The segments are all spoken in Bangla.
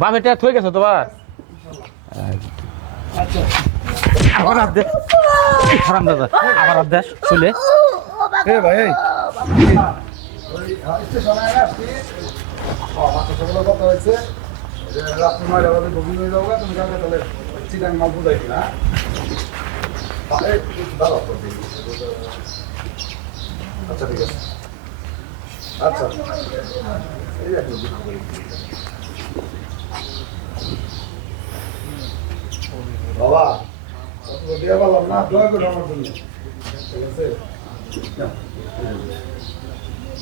বাপের টাকা থয়ে গেছে তোমার আবার হাত দে হারাম দাদা আবার হাত দে চলে ভাই কথা হয়েছে রাত্রে 9টা বাজে বগিং হয়ে যাবো তুমি কালকে তাহলে চিটাং মাল বুঝাই কিনা আচ্ছা ঠিক আছে আচ্ছা বাবা দিয়ে বললাম না দয়া করে আমার জন্য ঠিক আছে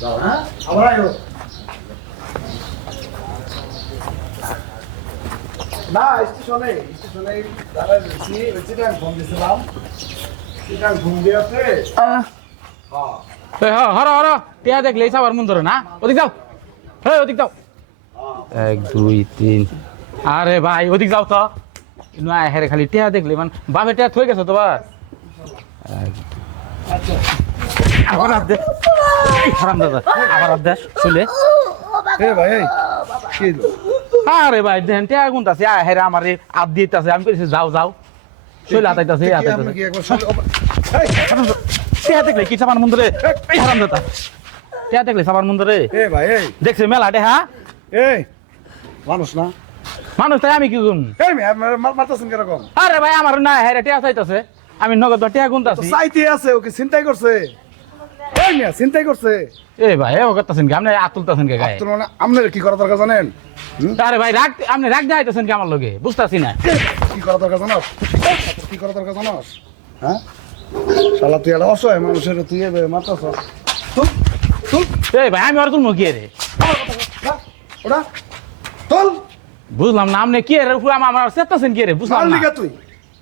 যাও হ্যাঁ আবার আয়ো না স্টেশনে দাঁড়াচ্ছি চিটাং ফোন দিয়েছিলাম চিটাং ফোন দিয়েছে হ্যাঁ হর হর টিয়া দেখলে সবার মন ধরে না ওদিক যাও হ্যাঁ ওদিক যাও 1 2 3 আরে ভাই ওদিক যাও তো না হেরে খালি টিয়া দেখলে মানে বাপের টাকা থয়ে গেছে তোমার আবার হাত দে হারাম দাদা আবার হাত দে চলে ভাই কি আরে ভাই দেন টিয়া গুনতাছে হেরে আমার হাত দিতেছে আমি কইছি যাও যাও চলে আতাইতাছে টিয়া দেখলে কি সামান মন্দিরে এই হারাম দাদা টিয়া দেখলে সামান মন্দিরে ভাই দেখছে মেলা হ্যাঁ মানুষ না মানুষ তাই আমি কি গুন মারতেছেন কিরকম আরে ভাই আমার না হেরে টিয়া চাইতাছে আমি নগদ টিয়া গুনতাছি চাইতে আছে ওকে চিন্তাই করছে চিন্তাই করছে এ ভাই ও করতেছেন কি আপনি আতুলতাছেন কে গায়ে মানে আপনার কি করা দরকার জানেন আরে ভাই রাগ আপনি রাগ যাইতেছেন কি আমার লগে বুঝতাছি না কি করা দরকার জানোস কি করা দরকার জানোস হ্যাঁ শালা তুই একটা অসহায় মানুষের তুই মারতাছ তুল তুল এই ভাই আমি আর তুলমু কি রে ওটা তুল বুঝলাম না আপনি কি রে আমার চেতাছেন কি রে বুঝলাম না তুই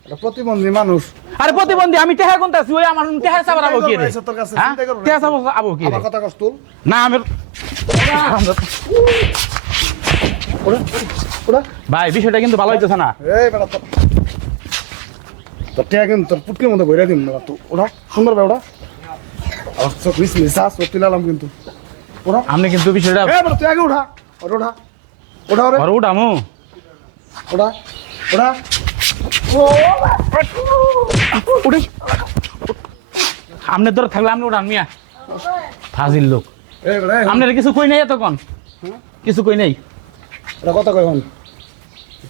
এটা প্রতিবন্ধী মানুষ আরে প্রতিবন্ধী আমি টেহা গুনতাছি ওই আমার টেহা চাবার আবো কি রে তোর কাছে হ্যাঁ চিন্তা করব টেহা চাবার আবো কি রে আমার কথা কস তুল না আমি ওটা ওটা ভাই বিষয়টা কিন্তু ভালো হইতেছে না এই বেটা তোর টিয়া কিন্তু তোর পুটকের মধ্যে বইরা দিন না তো ওটা সুন্দর ভাই ওটা আর চোখ মিশা চোখ তুলালাম কিন্তু ওটা আপনি কিন্তু বিষয়টা বেটা তুই আগে ওঠা ওটা ওটা ওটা আর উঠামু ওটা ওটা উঠে আপনি ধরে থাকলে আপনি উঠান মিয়া ফাজিল লোক এই বেটা আপনার কিছু কই নাই এতক্ষণ কিছু কই নাই এটা কথা কই হন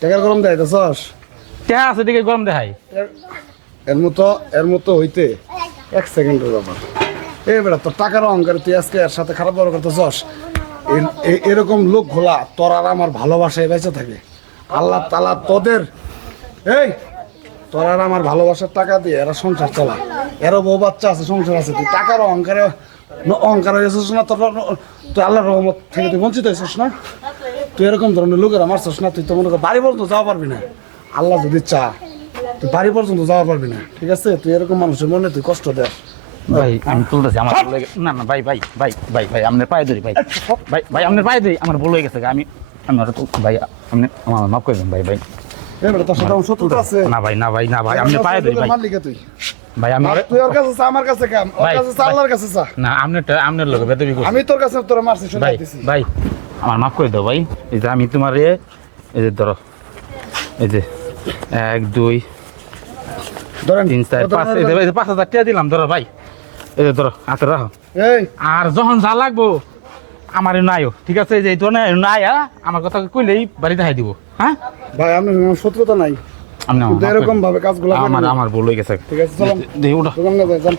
টাকার গরম দেয় তো সস টেহা আছে দিকে গরম দেখাই এর মতো হইতে 1 সেকেন্ডের ব্যাপার এই বেটা তোর টাকার অহংকার তুই আজকে এর সাথে খারাপ ব্যবহার করতেছস এরকম লোক ঘোলা তোর আর আমার ভালোবাসায় বেঁচে থাকে আল্লাহ তাআলা তোদের এই তোর আর আমার ভালোবাসার টাকা দিয়ে এরা সংসার চালা এরও বউ বাচ্চা আছে সংসার আছে তুই টাকার অহংকার হয়েছিস না তোর তুই আল্লাহর রহমত থেকে তুই বঞ্চিত হয়েছিস না তুই এরকম ধরনের লোকেরা মারছিস না তুই তো মনে কর বাড়ি পর্যন্ত যাওয়া পারবি না আল্লাহ যদি চা তুই বাড়ি পর্যন্ত যাওয়া পারবি না ঠিক আছে তুই এরকম মানুষের মনে তুই কষ্ট দেয় ভাই আমি তুলতেছি আমার ভুল হয়ে গেছে না না ভাই ভাই ভাই ভাই ভাই আপনার পায়ে ধরি ভাই ভাই ভাই আপনার পায়ে ধরি আমার ভুল হয়ে গেছে আমি আমার তো ভাই আপনি আমার মাফ করে দেন ভাই ভাই এই বেটা তোর সাথে আমার শত্রুতা আছে না ভাই না ভাই না ভাই আপনি পায়ে ধরি ভাই মারলি কে তুই ভাই আমি তুই ওর কাছে চা আমার কাছে কাম ওর ভাই, কাছে চা আল্লাহর কাছে চা না আপনার লোক বেদবি করছি আমি তোর কাছে তোর মারছি শুনে ভাই দিছি ভাই আমার মাফ করে দাও ভাই এই যে আমি তোমার এই যে ধরো এই যে 1 2 ধরেন 3 4 5 এই যে 5,000 টাকা দিলাম ধরো ভাই এই যে ধরো হাতে রাখো এই আর যখন যা লাগবো আমার নাইও ঠিক আছে এই যে তো নাই আমার কথা কইলেই বাড়ি দেখাই দিব হ্যাঁ ভাই আমি শত্রুতা নাই আপনি কিন্তু এরকম ভাবে কাজগুলো করেন আমার না। আমার ভুল হয়ে গেছে ঠিক আছে চলো দেখি ওটা দোকান না যান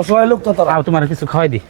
অসহায় লোক তো তারা তোমার কিছু খাওয়াই দি